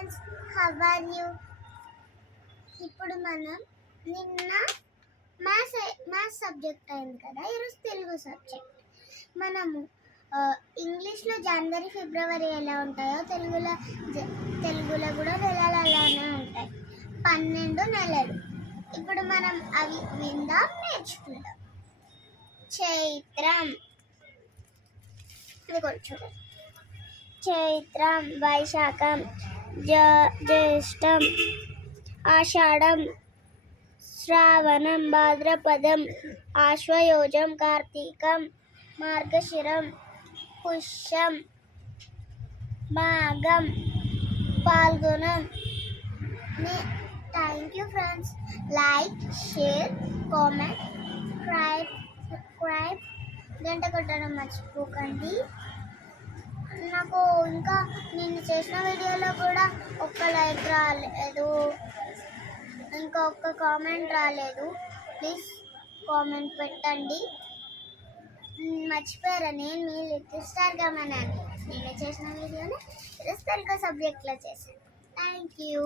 Friends, how are you? ఇప్పుడు మనం నిన్న మ్యాథ్స్ సబ్జెక్ట్ అయింది కదా, ఈరోజు తెలుగు సబ్జెక్ట్. మనము ఇంగ్లీష్లో జనవరి ఫిబ్రవరి ఎలా ఉంటాయో తెలుగులో కూడా నెలలు అలానే ఉంటాయి, 12 నెలలు. ఇప్పుడు మనం అవి విందాం, నేర్చుకుందాం. చైత్రం, ఇది కూడా చూడండి. చైత్రం, వైశాఖం, జ్యేష్టం, ఆషాఢం, శ్రావణం, భాద్రపదం, ఆశ్వయుజం, కార్తీకం, మార్గశిరం, పుష్యం, మాఘం, పాల్గొనం. Thank you friends. Like, share, comment, subscribe, గంట కొట్టడం మర్చిపోకండి. నాకు ఇంకా నేను చేసిన వీడియోలో కూడా ఒక్క లైక్ రాలేదు, ఇంకా ఒక్క కామెంట్ రాలేదు. ప్లీజ్ కామెంట్ పెట్టండి. మర్చిపోయారా, నేను మీ లిటిల్ స్టార్ గమనాన్ని నేనే చేసిన వీడియోని తెలుగు సబ్జెక్ట్లో చేశాను. Thank you.